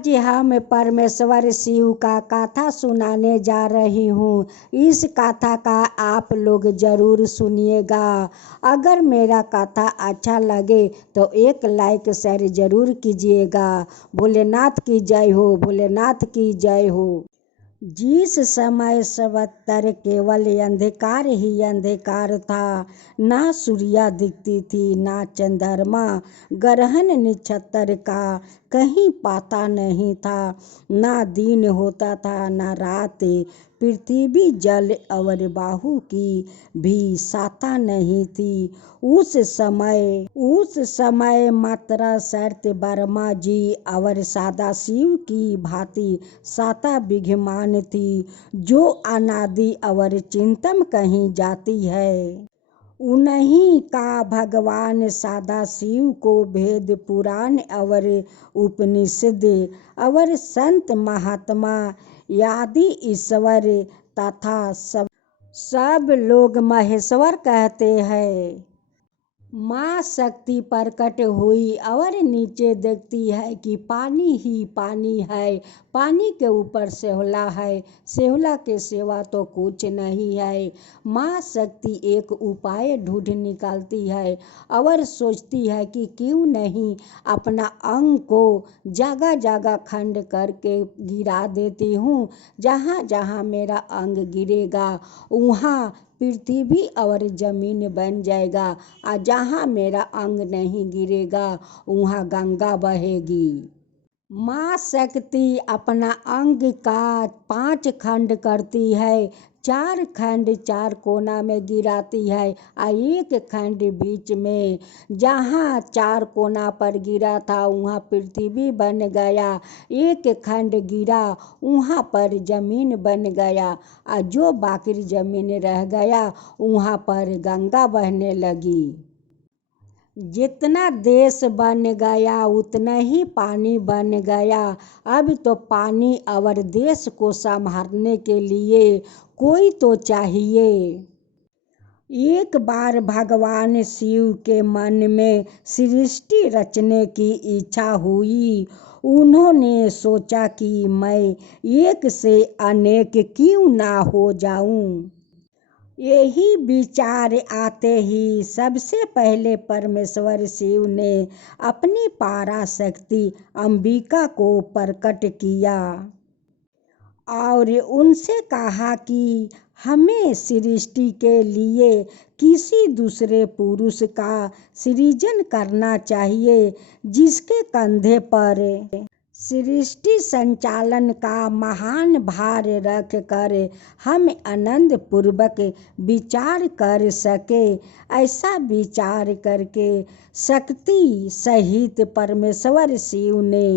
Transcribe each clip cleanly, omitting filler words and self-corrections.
आज हम परमेश्वर शिव का कथा सुनाने जा रही हूँ। इस कथा का आप लोग जरूर सुनिएगा। अगर मेरा कथा अच्छा लगे तो एक लाइक शेयर जरूर कीजिएगा। भोलेनाथ की जय हो, भोलेनाथ की जय हो। जिस समय सर्वत्र केवल अंधकार ही अंधकार था, ना सूर्या दिखती थी ना चंद्रमा, ग्रहण नक्षत्र का कहीं पता नहीं था, ना दिन होता था ना रात, पृथ्वी जल और बाहु की भी साता नहीं थी। उस समय मात्रा सत्य वर्मा जी और सादा शिव की भांति साता विद्यमान थी, जो अनादि और चिंतन कहीं जाती है। उन्हीं का भगवान सदा शिव को वेद पुराण और उपनिषद और संत महात्मा आदि ईश्वर तथा सब लोग महेश्वर कहते हैं। माँ शक्ति प्रकट हुई और नीचे देखती है कि पानी ही पानी है, पानी के ऊपर शेवला है, शेवला के सिवा तो कुछ नहीं है। माँ शक्ति एक उपाय ढूंढ निकालती है और सोचती है कि क्यों नहीं अपना अंग को जगह जगह खंड करके गिरा देती हूँ। जहाँ जहाँ मेरा अंग गिरेगा वहाँ पृथ्वी और जमीन बन जाएगा, और जहाँ मेरा अंग नहीं गिरेगा वहाँ गंगा बहेगी। माँ शक्ति अपना अंग का 5 खंड करती है, 4 खंड 4 कोना में गिराती है और 1 खंड बीच में। जहाँ 4 कोना पर गिरा था वहाँ पृथ्वी बन गया, 1 खंड गिरा वहाँ पर जमीन बन गया, और जो बाकी जमीन रह गया वहाँ पर गंगा बहने लगी। जितना देश बन गया उतना ही पानी बन गया। अब तो पानी और देश को संभालने के लिए कोई तो चाहिए। एक बार भगवान शिव के मन में सृष्टि रचने की इच्छा हुई। उन्होंने सोचा कि मैं एक से अनेक क्यों ना हो जाऊं। यही विचार आते ही सबसे पहले परमेश्वर शिव ने अपनी पराशक्ति अंबिका को प्रकट किया और उनसे कहा कि हमें सृष्टि के लिए किसी दूसरे पुरुष का सृजन करना चाहिए, जिसके कंधे पर सृष्टि संचालन का महान भार रख कर हम आनंद पूर्वक विचार कर सके। ऐसा विचार करके शक्ति सहित परमेश्वर शिव ने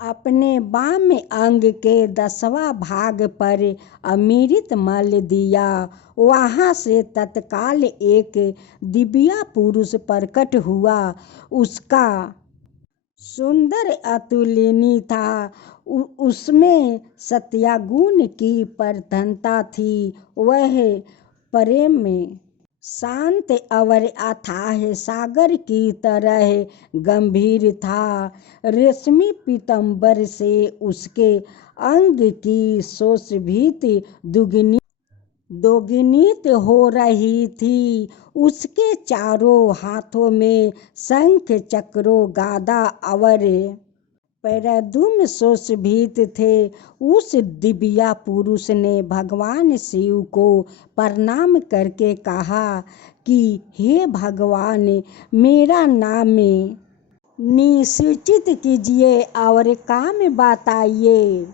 अपने वाम अंग के 10वां भाग पर अमृत मल दिया। वहाँ से तत्काल एक दिव्य पुरुष प्रकट हुआ। उसका सुंदर अतुलनीय था, उसमें सत्यागुण की प्रधानता थी। वह प्रेम में शांत और अथाह सागर की तरह गंभीर था। रेशमी पीतांबर से उसके अंग की शोभित दोगुनित हो रही थी। उसके चारों हाथों में शंख चक्रो गदा और पैरदुम सुशोभित थे। उस दिव्य पुरुष ने भगवान शिव को प्रणाम करके कहा कि हे भगवान, मेरा नाम निश्चित कीजिए और काम बताइए।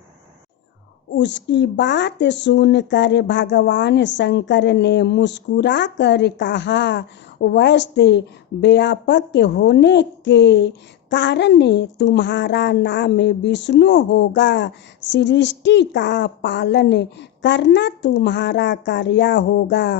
उसकी बात सुनकर भगवान शंकर ने मुस्कुरा कर कहा, वैसे व्यापक होने के कारण तुम्हारा नाम विष्णु होगा। सृष्टि का पालन करना तुम्हारा कार्य होगा।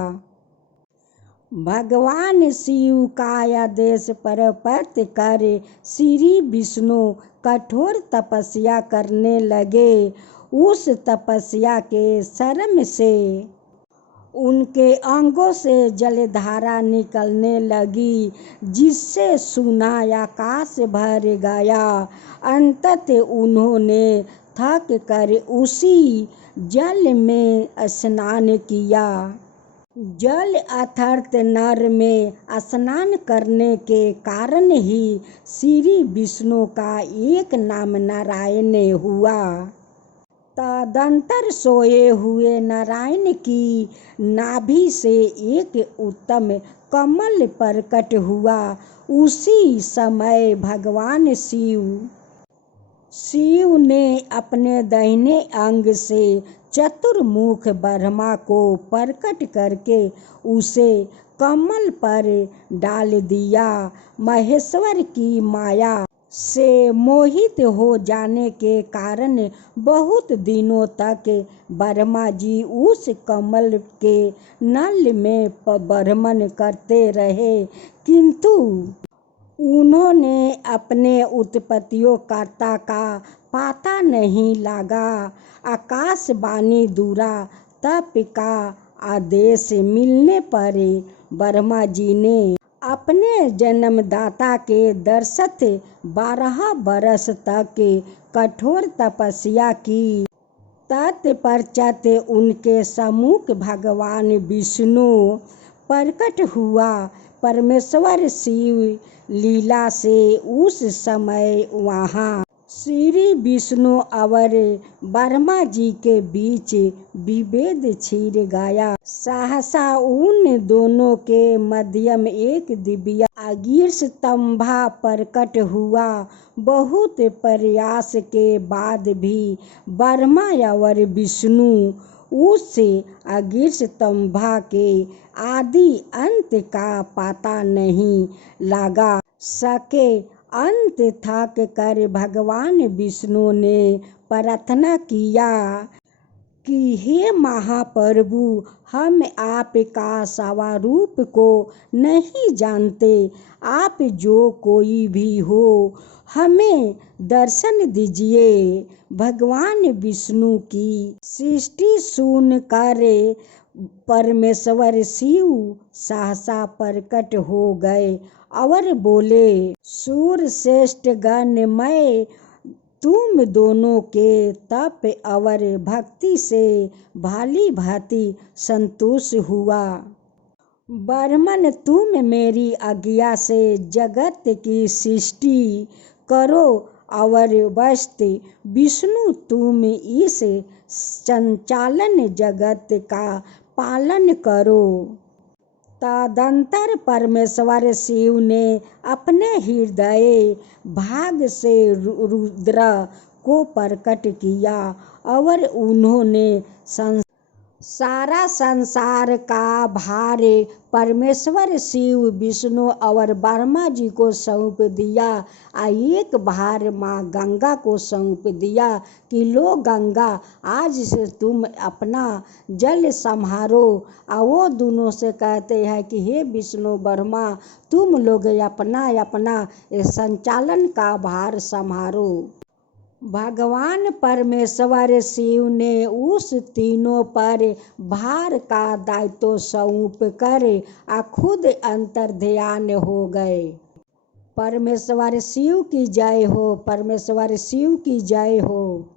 भगवान शिव का आदेश पर प्रत्य कर श्री विष्णु कठोर तपस्या करने लगे। उस तपस्या के श्रम से उनके अंगों से जलधारा निकलने लगी, जिससे सुना आकाश भर गया। अंततः उन्होंने थक कर उसी जल में स्नान किया। जल अर्थात नर में स्नान करने के कारण ही श्री विष्णु का एक नाम नारायण हुआ। तदंतर सोए हुए नारायण की नाभि से एक उत्तम कमल प्रकट हुआ। उसी समय भगवान शिव ने अपने दाहिने अंग से चतुर्मुख ब्रह्मा को प्रकट करके उसे कमल पर डाल दिया। महेश्वर की माया से मोहित हो जाने के कारण बहुत दिनों तक ब्रह्मा जी उस कमल के नल में भ्रमण करते रहे, किंतु उन्होंने अपने उत्पत्तियों का पता नहीं लगा। आकाशवाणी दूरा तप का आदेश मिलने पर ब्रह्मा जी ने अपने जन्मदाता के दर्शन 12 बरस तक कठोर तपस्या की। तत्पश्चात उनके सम्मुख भगवान विष्णु प्रकट हुआ। परमेश्वर शिव लीला से उस समय वहाँ श्री विष्णु और ब्रह्मा जी के बीच विभेद छिड़ गया। सहसा उन दोनों के मध्य में एक दिव्य अग्निस्तंभा प्रकट हुआ। बहुत प्रयास के बाद भी ब्रह्मा और विष्णु उस अग्निस्तंभा के आदि अंत का पता नहीं लगा सके। अंत थक कर भगवान विष्णु ने प्रार्थना किया कि हे महाप्रभु, हम आपका स्वरूप को नहीं जानते। आप जो कोई भी हो, हमें दर्शन दीजिए। भगवान विष्णु की सृष्टि सुनकर परमेश्वर शिव सहसा प्रकट हो गए और बोले, सूरश्रेष्ठ गण, मैं तुम दोनों के तप और भक्ति से भाली भांति संतुष्ट हुआ। ब्राह्मण, तुम मेरी आज्ञा से जगत की सृष्टि करो और वस्तु विष्णु तुम इस संचालन जगत का पालन करो। तदंतर परमेश्वर शिव ने अपने हृदय भाग से रुद्र को प्रकट किया और उन्होंने सारा संसार का भार परमेश्वर शिव विष्णु और ब्रह्मा जी को सौंप दिया। एक भार माँ गंगा को सौंप दिया कि लो गंगा, आज से तुम अपना जल संभारो। और वो दोनों से कहते हैं कि हे विष्णु ब्रह्मा, तुम लोग अपना अपना संचालन का भार संभारो। भगवान परमेश्वर शिव ने उस तीनों पर भार का दायित्व सौंप कर खुद अंतर्ध्यान हो गए। परमेश्वर शिव की जय हो, परमेश्वर शिव की जय हो।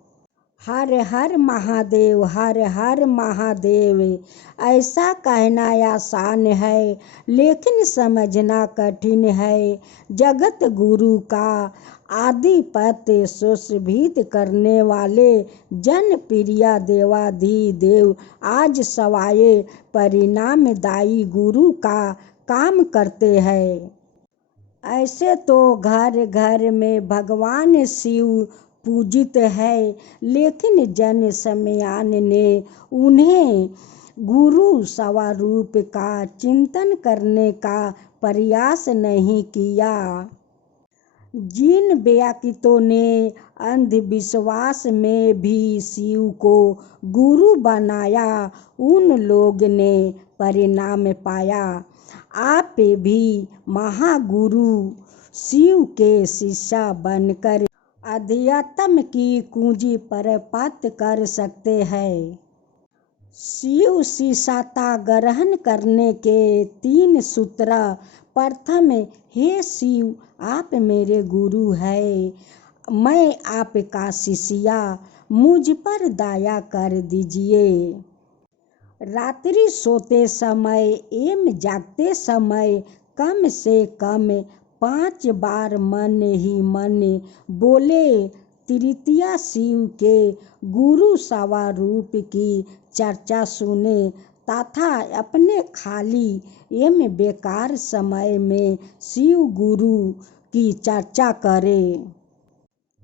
हर हर महादेव, हर हर महादेव। ऐसा कहना आसान है लेकिन समझना कठिन है। जगत गुरु का आधिपत्य सुशोभित करने वाले जनप्रिय देवाधिदेव आज सवाए परिणामदायी गुरु का काम करते हैं। ऐसे तो घर घर में भगवान शिव पूजित है, लेकिन जन समयान ने उन्हें गुरु स्वरूप का चिंतन करने का प्रयास नहीं किया। जिन व्यक्तियों ने अंधविश्वास में भी शिव को गुरु बनाया, उन लोग ने परिणाम पाया। आप भी महागुरु शिव के शिष्य बनकर अध्यात्म की कुंजी प्राप्त कर सकते हैं। शिव शिषाता ग्रहण करने के 3 सूत्र। प्रथम, हे शिव, आप मेरे गुरु हैं, मैं आपका शिष्या, मुझ पर दया कर दीजिए। रात्रि सोते समय एवं जागते समय कम से कम 5 बार मन ही मन बोले तृतीया शिव के गुरु स्वरूप की चर्चा सुने तथा अपने खाली एवं बेकार समय में शिव गुरु की चर्चा करे।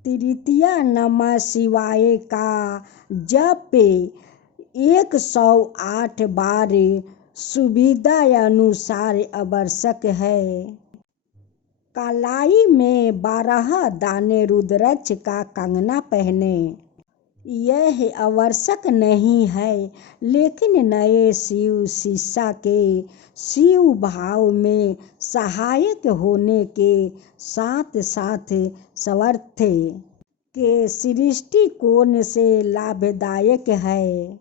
तृतीया नमः शिवाय का जप 108 बार सुविधानुसार आवश्यक है। कलाई में 12 दाने रुद्राक्ष का कंगना पहने। यह आवश्यक नहीं है, लेकिन नए शिव शिष्य के शिव भाव में सहायक होने के साथ साथ स्वार्थ के दृष्टिकोण से लाभदायक है।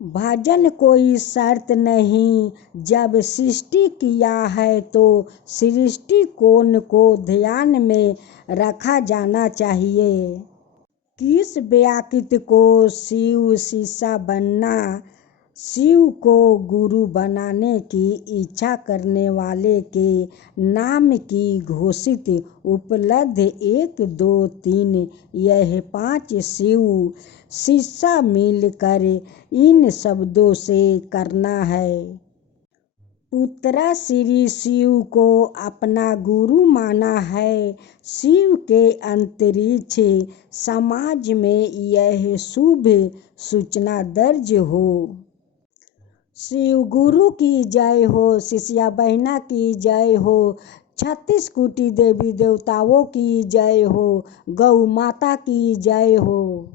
भजन कोई शर्त नहीं, जब सृष्टि किया है तो दृष्टिकोण को ध्यान में रखा जाना चाहिए। किस व्यक्ति को शिव शिष्य बनना? शिव को गुरु बनाने की इच्छा करने वाले के नाम की घोषित उपलब्धि 1, 2, 3 यह 5 शिव शिष्य मिलकर इन शब्दों से करना है। पुत्र श्री शिव को अपना गुरु माना है। शिव के अंतरिक्ष समाज में यह शुभ सूचना दर्ज हो। शिव गुरु की जय हो, शिष्या बहना की जय हो, 36 कोटि देवी देवताओं की जय हो, गौ माता की जय हो।